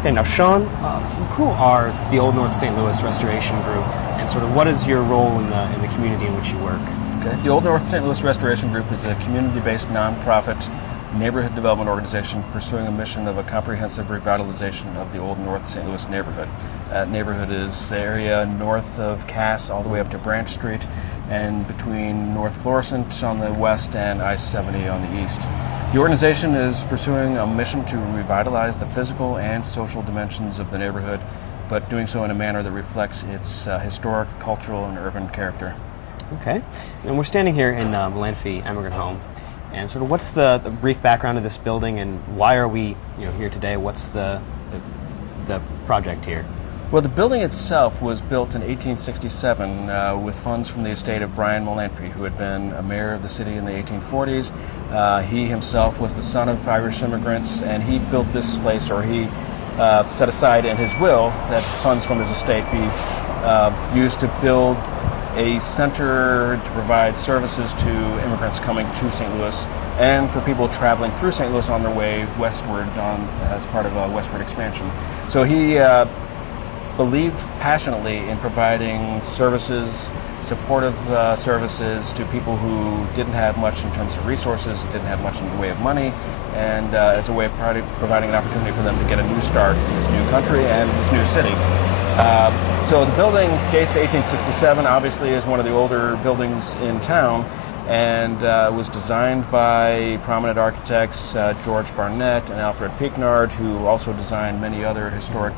Okay, now Sean, who are the Old North St. Louis Restoration Group, and sort of what is your role in the community in which you work? Okay. The Old North St. Louis Restoration Group is a community-based nonprofit neighborhood development organization pursuing a mission of a comprehensive revitalization of the Old North St. Louis neighborhood. That neighborhood is the area north of Cass all the way up to Branch Street and between North Florissant on the west and I-70 on the east. The organization is pursuing a mission to revitalize the physical and social dimensions of the neighborhood, but doing so in a manner that reflects its historic, cultural, and urban character. Okay, and we're standing here in Melaniphy Emigrant Home, and sort of what's the brief background of this building, and why are we here today? What's the project here? Well, the building itself was built in 1867 with funds from the estate of Brian Melaniphy, who had been a mayor of the city in the 1840s. He himself was the son of Irish immigrants, and he built this place, or he set aside in his will that funds from his estate be used to build a center to provide services to immigrants coming to St. Louis and for people traveling through St. Louis on their way westward as part of a westward expansion. So he believed passionately in providing services, supportive services to people who didn't have much in terms of resources, didn't have much in the way of money, and as a way of providing an opportunity for them to get a new start in this new country and this new city. So the building dates to 1867, obviously is one of the older buildings in town, and was designed by prominent architects George Barnett and Alfred Piquenard, who also designed many other historic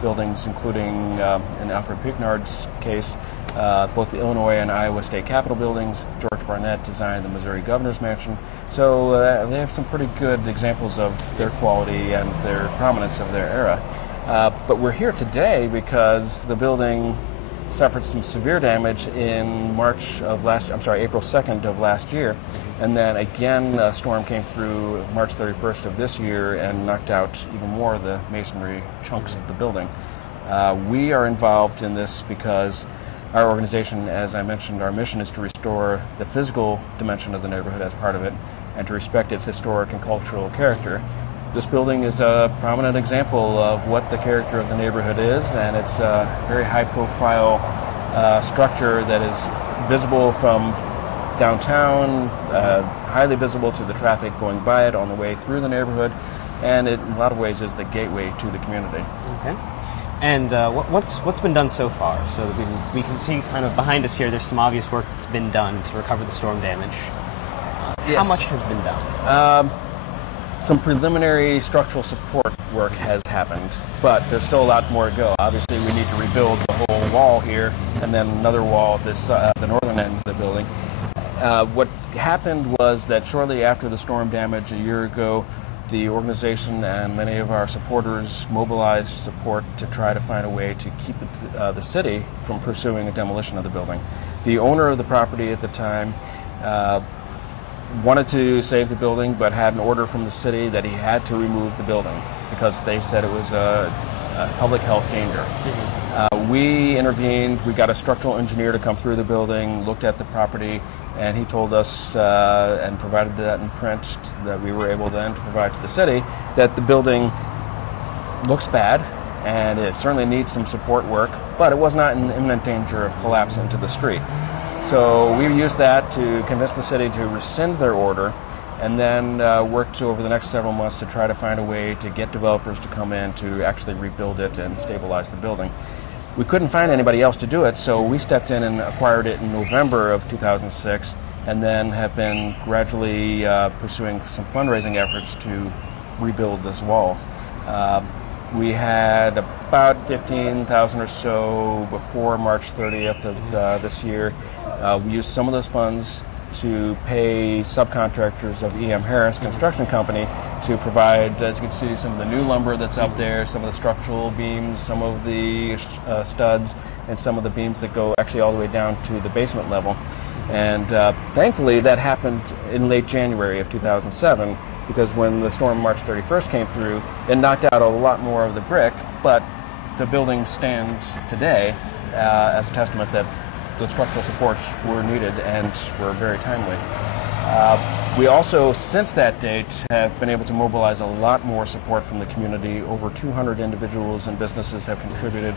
buildings, including, in Alfred Piquenard's case, both the Illinois and Iowa State Capitol buildings. George Barnett designed the Missouri Governor's Mansion. So they have some pretty good examples of their quality and their prominence of their era. But we're here today because the building suffered some severe damage in April 2nd of last year, and then again a storm came through March 31st of this year and knocked out even more of the masonry chunks of the building. We are involved in this because our organization, as I mentioned, our mission is to restore the physical dimension of the neighborhood as part of it and to respect its historic and cultural character. This building is a prominent example of what the character of the neighborhood is, and it's a very high-profile structure that is visible from downtown, highly visible to the traffic going by it on the way through the neighborhood, and it, in a lot of ways, is the gateway to the community. Okay. And what's been done so far? So we can see kind of behind us here, there's some obvious work that's been done to recover the storm damage. Yes. How much has been done? Some preliminary structural support work has happened, but there's still a lot more to go. Obviously, we need to rebuild the whole wall here, and then another wall at the northern end of the building. What happened was that shortly after the storm damage a year ago, the organization and many of our supporters mobilized support to try to find a way to keep the city from pursuing a demolition of the building. The owner of the property at the time wanted to save the building, but had an order from the city that he had to remove the building because they said it was a public health danger. We intervened. We got a structural engineer to come through the building, looked at the property, and he told us and provided that in print that we were able then to provide to the city that the building looks bad and it certainly needs some support work, but it was not in imminent danger of collapse into the street. So we used that to convince the city to rescind their order, and then worked over the next several months to try to find a way to get developers to come in to actually rebuild it and stabilize the building. We couldn't find anybody else to do it, so we stepped in and acquired it in November of 2006, and then have been gradually pursuing some fundraising efforts to rebuild this wall. We had about $15,000 or so before March 30th of this year. We used some of those funds to pay subcontractors of E.M. Harris Construction Company to provide, as you can see, some of the new lumber that's up there, some of the structural beams, some of the studs, and some of the beams that go actually all the way down to the basement level. And thankfully that happened in late January of 2007, because when the storm March 31st came through, it knocked out a lot more of the brick, but the building stands today as a testament that the structural supports were needed and were very timely. We also, since that date, have been able to mobilize a lot more support from the community. Over 200 individuals and businesses have contributed.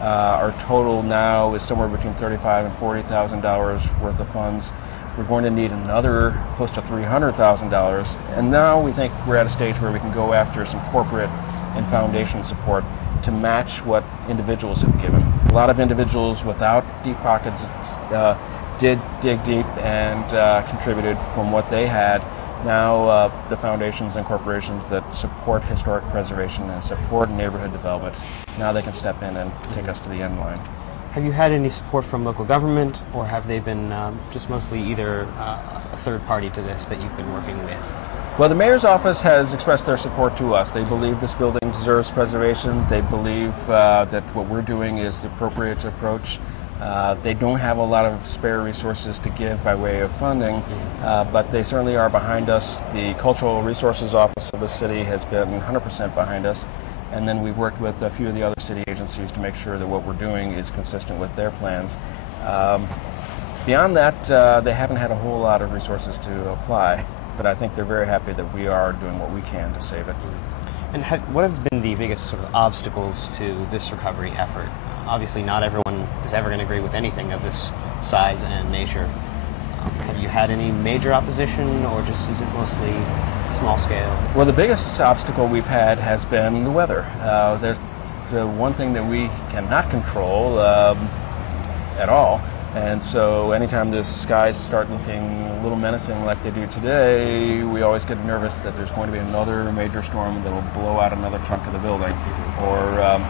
Our total now is somewhere between $35,000 and $40,000 worth of funds. We're going to need another close to $300,000, and now we think we're at a stage where we can go after some corporate and foundation support to match what individuals have given. A lot of individuals without deep pockets did dig deep and contributed from what they had. Now the foundations and corporations that support historic preservation and support neighborhood development, now they can step in and take us to the end line. Have you had any support from local government, or have they been just mostly either a third party to this that you've been working with? Well, the mayor's office has expressed their support to us. They believe this building deserves preservation. They believe that what we're doing is the appropriate approach. They don't have a lot of spare resources to give by way of funding, but they certainly are behind us. The Cultural Resources Office of the city has been 100% behind us. And then we've worked with a few of the other city agencies to make sure that what we're doing is consistent with their plans. Beyond that, they haven't had a whole lot of resources to apply, but I think they're very happy that we are doing what we can to save it. And what have been the biggest sort of obstacles to this recovery effort? Obviously, not everyone is ever going to agree with anything of this size and nature. Have you had any major opposition, or just is it mostly small scale? Well, the biggest obstacle we've had has been the weather. There's one thing that we cannot control at all, and so anytime the skies start looking a little menacing like they do today, we always get nervous that there's going to be another major storm that will blow out another chunk of the building. Or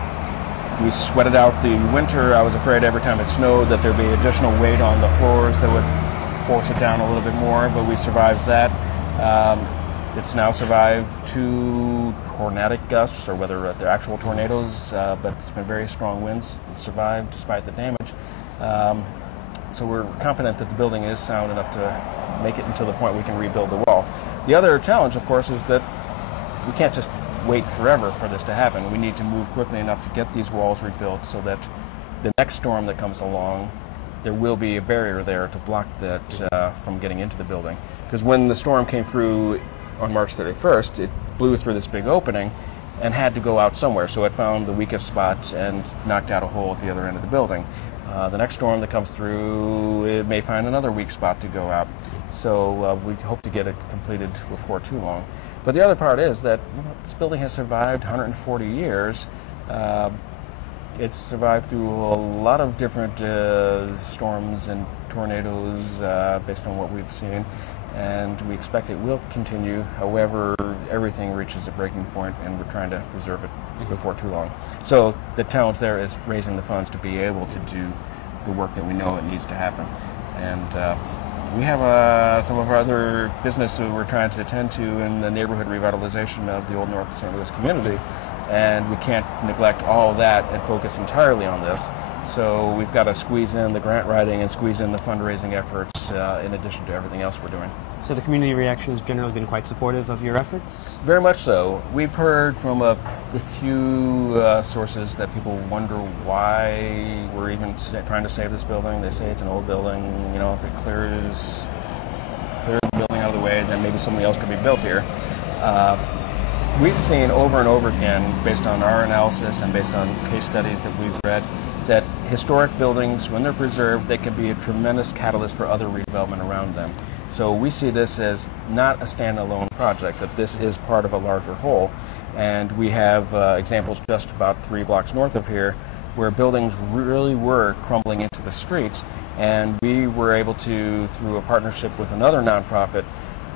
we sweated out the winter. I was afraid every time it snowed that there'd be additional weight on the floors that would force it down a little bit more, but we survived that. It's now survived 2 tornadic gusts, or whether they're actual tornadoes, but it's been very strong winds. It survived despite the damage. So we're confident that the building is sound enough to make it until the point we can rebuild the wall. The other challenge, of course, is that we can't just wait forever for this to happen. We need to move quickly enough to get these walls rebuilt so that the next storm that comes along, there will be a barrier there to block that from getting into the building. Because when the storm came through on March 31st, it blew through this big opening and had to go out somewhere. So it found the weakest spot and knocked out a hole at the other end of the building. The next storm that comes through, it may find another weak spot to go out. So we hope to get it completed before too long. But the other part is that this building has survived 140 years. It's survived through a lot of different storms and tornadoes based on what we've seen. And we expect it will continue. However, everything reaches a breaking point, and we're trying to preserve it before too long. So the challenge there is raising the funds to be able to do the work that we know it needs to happen. And we have some of our other business that we're trying to attend to in the neighborhood revitalization of the Old North St. Louis community, and we can't neglect all of that and focus entirely on this. So we've got to squeeze in the grant writing and squeeze in the fundraising efforts in addition to everything else we're doing. So the community reaction has generally been quite supportive of your efforts? Very much so. We've heard from a few sources that people wonder why we're even trying to save this building. They say it's an old building. You know, if it clear the building out of the way, then maybe something else could be built here. We've seen over and over again, based on our analysis and based on case studies that we've read, that historic buildings, when they're preserved, they can be a tremendous catalyst for other redevelopment around them. So we see this as not a standalone project, that this is part of a larger whole. And we have examples just about 3 blocks north of here where buildings really were crumbling into the streets, and we were able to, through a partnership with another nonprofit,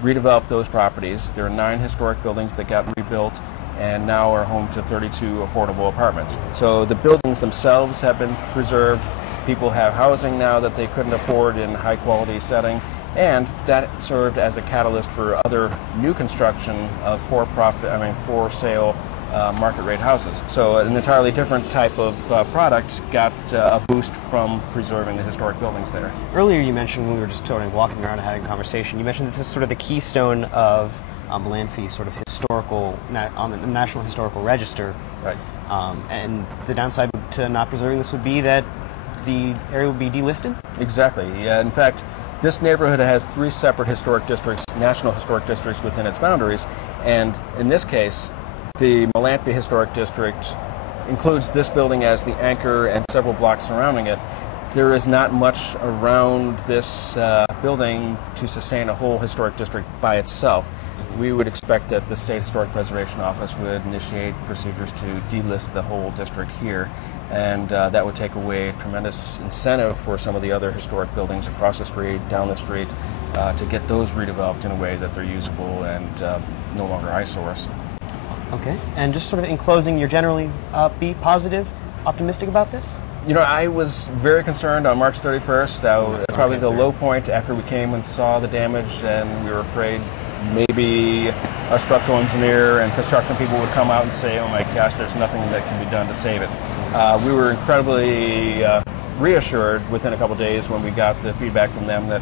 redevelop those properties. There are 9 historic buildings that got rebuilt and now are home to 32 affordable apartments. So the buildings themselves have been preserved. People have housing now that they couldn't afford in high quality setting, and that served as a catalyst for other new construction of for sale market rate houses. So an entirely different type of product got a boost from preserving the historic buildings there. Earlier you mentioned, when we were just sort of walking around and having a conversation, you mentioned this is sort of the keystone of Melanphy, sort of historical, on the National Historical Register. Right. And the downside to not preserving this would be that the area would be delisted? Exactly. In fact, This neighborhood has 3 separate historic districts, national historic districts within its boundaries, and in this case, the Melanphie Historic District includes this building as the anchor and several blocks surrounding it. There is not much around this building to sustain a whole historic district by itself. We would expect that the State Historic Preservation Office would initiate procedures to delist the whole district here, and that would take away tremendous incentive for some of the other historic buildings across the street, down the street, to get those redeveloped in a way that they're usable and no longer eyesores. Okay. And just sort of in closing, you're generally upbeat, positive, optimistic about this? You know, I was very concerned on March 31st. That's probably the low point after we came and saw the damage, and we were afraid maybe a structural engineer and construction people would come out and say, oh my gosh, there's nothing that can be done to save it. We were incredibly reassured within a couple days when we got the feedback from them that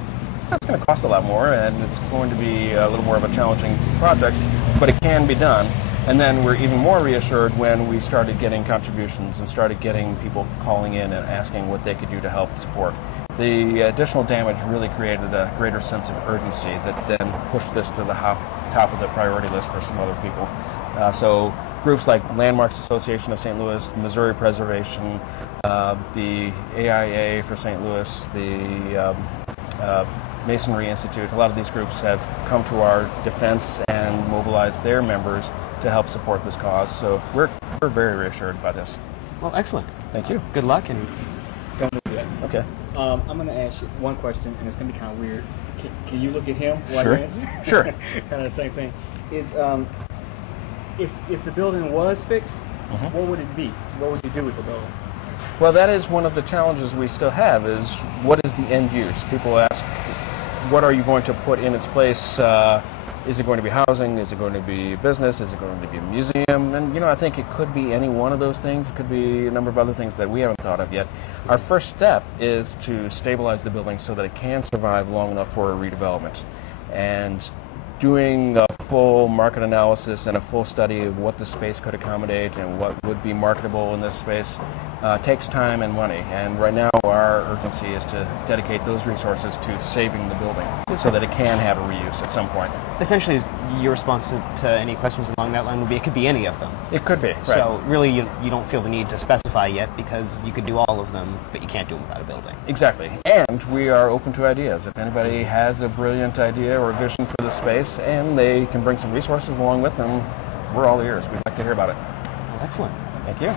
it's going to cost a lot more and it's going to be a little more of a challenging project, but it can be done. And then we're even more reassured when we started getting contributions and started getting people calling in and asking what they could do to help support. The additional damage really created a greater sense of urgency that then pushed this to the top of the priority list for some other people. So groups like Landmarks Association of St. Louis, Missouri Preservation, the AIA for St. Louis, the Masonry Institute, a lot of these groups have come to our defense and mobilized their members to help support this cause. So we're very reassured by this. Well, excellent. Thank you. Good luck. And Don't do that. Okay. I'm going to ask you one question, and it's going to be kind of weird. Can you look at him while Sure. you answer? Sure. Kind of the same thing. Is if the building was fixed, what would it be? What would you do with the building? Well, that is one of the challenges we still have is what is the end use? People ask, what are you going to put in its place? Is it going to be housing? Is it going to be business? Is it going to be a museum? And, you know, I think it could be any one of those things. It could be a number of other things that we haven't thought of yet. Our first step is to stabilize the building so that it can survive long enough for a redevelopment. And doing a full market analysis and a full study of what the space could accommodate and what would be marketable in this space takes time and money. And right now our urgency is to dedicate those resources to saving the building so that it can have a reuse at some point. essentially, your response to any questions along that line would be it could be any of them. It could be. Right. So really, you don't feel the need to specify yet because you could do all of them, but you can't do them without a building. Exactly. And we are open to ideas. If anybody has a brilliant idea or vision for the space and they can bring some resources along with them, we're all ears. We'd like to hear about it. Well, excellent. Thank you.